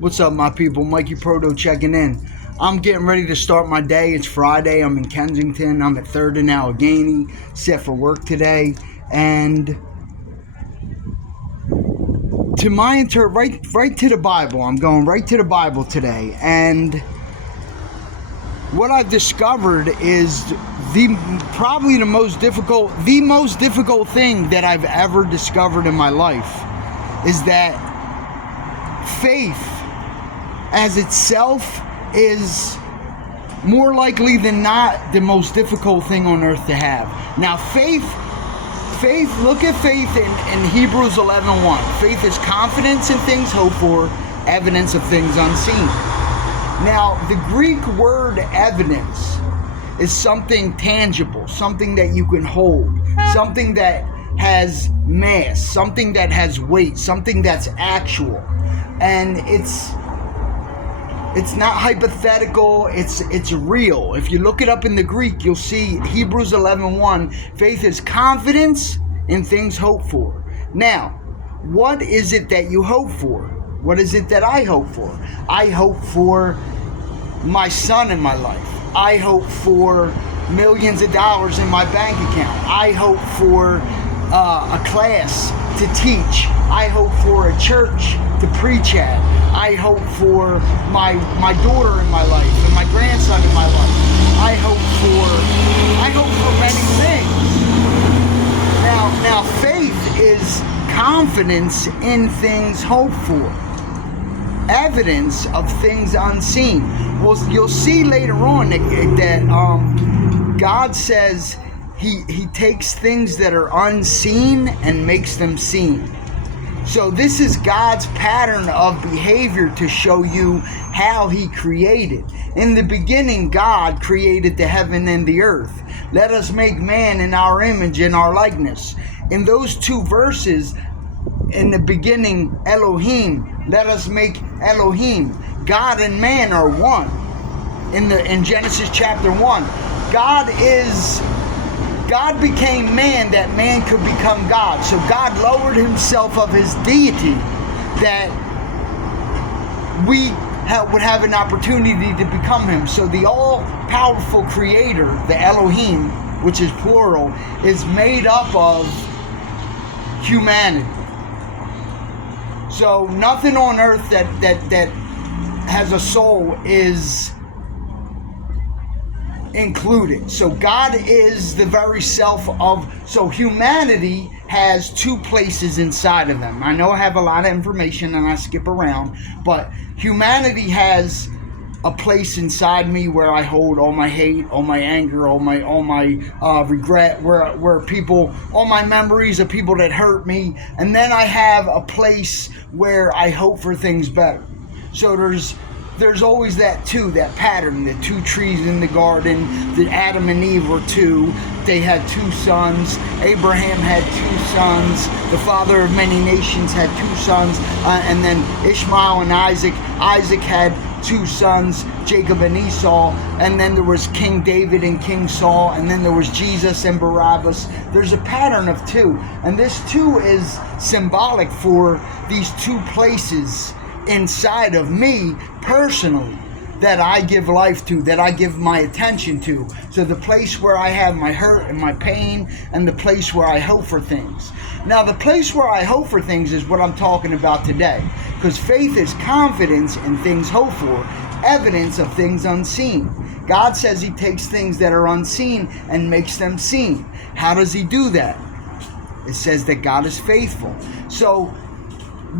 What's up, my people? Mikey Proto checking in. I'm getting ready to start my day. It's Friday. I'm in Kensington. I'm at 3rd and Allegheny, set for work today. And to my right to the Bible. I'm going right to the Bible today. And what I've discovered is probably the most difficult thing that I've ever discovered in my life is that faith as itself is more likely than not the most difficult thing on earth to have. Now, faith, look at faith in Hebrews 11:1. Faith is confidence in things hoped for, evidence of things unseen. Now, the Greek word evidence is something tangible, something that you can hold, something that has mass, something that has weight, something that's actual. And it's not hypothetical, it's real. If you look it up in the Greek, you'll see Hebrews 11:1, faith is confidence in things hoped for. Now, what is it that you hope for? What is it that I hope for? I hope for my son in my life. I hope for millions of dollars in my bank account. I hope for a class to teach. I hope for a church to preach at. I hope for my daughter in my life and my grandson in my life. I hope for many things. Now faith is confidence in things hoped for, evidence of things unseen. Well, you'll see later on that God says He takes things that are unseen and makes them seen. So this is God's pattern of behavior to show you how He created. In the beginning, God created the heaven and the earth. Let us make man in our image and our likeness. In those two verses, in the beginning, Elohim, let us make Elohim. God and man are one. In Genesis chapter 1, God became man that man could become God. So God lowered himself of his deity that we would have an opportunity to become him. So the all-powerful creator, the Elohim, which is plural, is made up of humanity. So nothing on earth that has a soul is included. So God is the very self of, so humanity has two places inside of them. I know I have a lot of information and I skip around, but humanity has a place inside me where I hold all my hate, all my anger, all my regret, where people, all my memories of people that hurt me, and then I have a place where I hope for things better. So there's always that pattern, the two trees in the garden, that Adam and Eve were two. They had two sons. Abraham had two sons. The father of many nations had two sons. And then Ishmael and Isaac. Isaac had two sons, Jacob and Esau. And then there was King David and King Saul. And then there was Jesus and Barabbas. There's a pattern of two. And this two is symbolic for these two places inside of me personally that I give life to, that I give my attention to. So the place where I have my hurt and my pain, and the place where I hope for things. Now the place where I hope for things is what I'm talking about today, because faith is confidence in things hoped for, evidence of things unseen. God says He takes things that are unseen and makes them seen. How does He do that? It says that God is faithful. So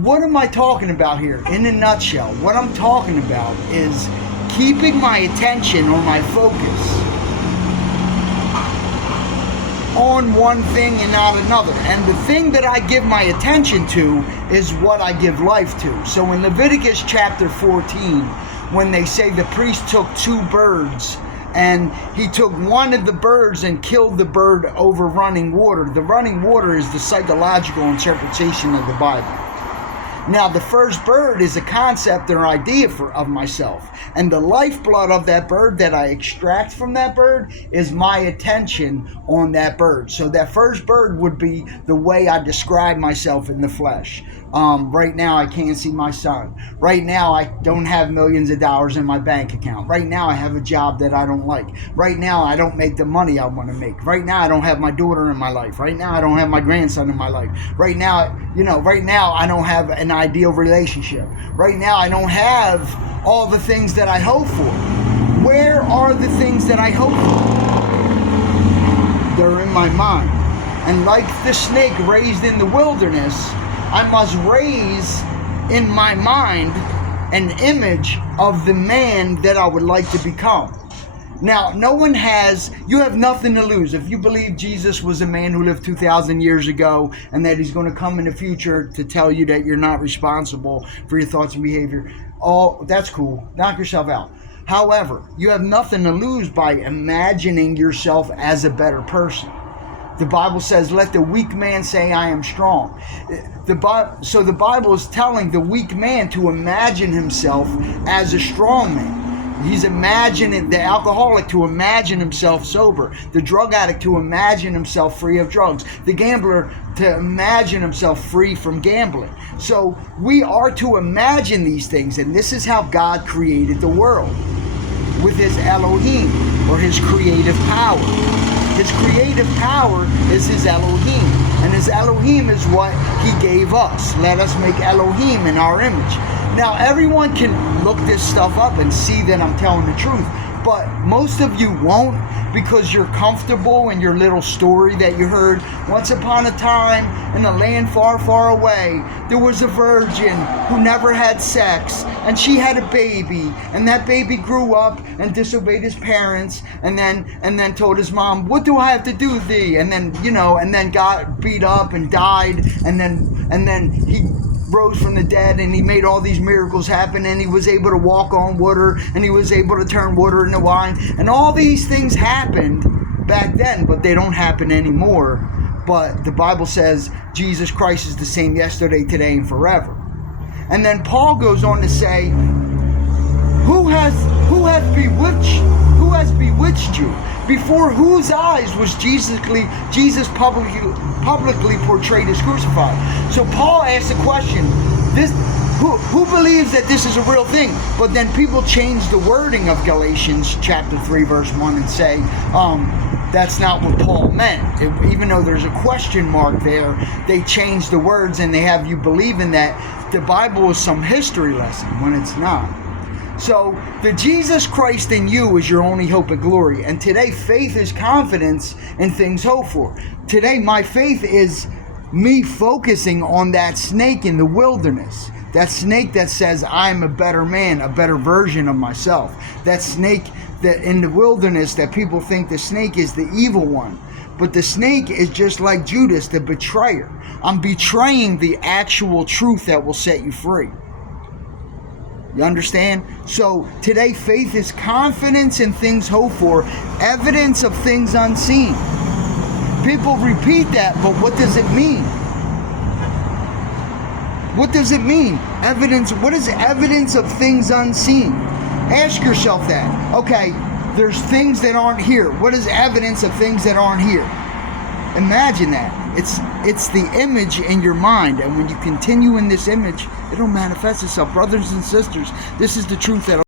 what am I talking about here? In a nutshell, what I'm talking about is keeping my attention or my focus on one thing and not another. And the thing that I give my attention to is what I give life to. So in Leviticus chapter 14, when they say the priest took two birds, and he took one of the birds and killed the bird over running water. The running water is the psychological interpretation of the Bible. Now, the first bird is a concept or idea of myself. And the lifeblood of that bird that I extract from that bird is my attention on that bird. So that first bird would be the way I describe myself in the flesh. Right now, I can't see my son. Right now, I don't have millions of dollars in my bank account. Right now, I have a job that I don't like. Right now, I don't make the money I want to make. Right now, I don't have my daughter in my life. Right now, I don't have my grandson in my life. Right now, right now, I don't have an ideal relationship. Right now, I don't have all the things that I hope for. Where are the things that I hope for? They're in my mind. And like the snake raised in the wilderness, I must raise in my mind an image of the man that I would like to become. Now, you have nothing to lose. If you believe Jesus was a man who lived 2,000 years ago and that he's going to come in the future to tell you that you're not responsible for your thoughts and behavior, that's cool. Knock yourself out. However, you have nothing to lose by imagining yourself as a better person. The Bible says, let the weak man say, I am strong. So the Bible is telling the weak man to imagine himself as a strong man. He's imagining the alcoholic to imagine himself sober, the drug addict to imagine himself free of drugs, the gambler to imagine himself free from gambling. So we are to imagine these things, and this is how God created the world, with his Elohim, or his creative power. His creative power is his Elohim, and his Elohim is what he gave us. Let us make Elohim in our image. Now, everyone can look this stuff up and see that I'm telling the truth, but most of you won't, because you're comfortable in your little story that you heard. Once upon a time, in a land far, far away, there was a virgin who never had sex, and she had a baby, and that baby grew up and disobeyed his parents, and then told his mom, what do I have to do with thee? And then got beat up and died, and then he rose from the dead, and he made all these miracles happen, and he was able to walk on water, and he was able to turn water into wine, and all these things happened back then, but they don't happen anymore. But the Bible says Jesus Christ is the same yesterday, today, and forever. And then Paul goes on to say, who has bewitched you? Before whose eyes was Jesus publicly portrayed as crucified? So Paul asked the question, who believes that this is a real thing? But then people change the wording of Galatians chapter 3 verse 1 and say, that's not what Paul meant. Even though there's a question mark there, they change the words and they have you believing that the Bible is some history lesson when it's not. So the Jesus Christ in you is your only hope and glory. And today, faith is confidence in things hoped for. Today, my faith is me focusing on that snake in the wilderness. That snake that says, I'm a better man, a better version of myself. That snake that in the wilderness that people think the snake is the evil one. But the snake is just like Judas, the betrayer. I'm betraying the actual truth that will set you free. You understand? So today, faith is confidence in things hoped for, evidence of things unseen. People repeat that, but what does it mean? What does it mean? Evidence. What is evidence of things unseen? Ask yourself that. Okay, there's things that aren't here. What is evidence of things that aren't here? Imagine that. It's the image in your mind, and when you continue in this image, it'll manifest itself. Brothers and sisters, this is the truth that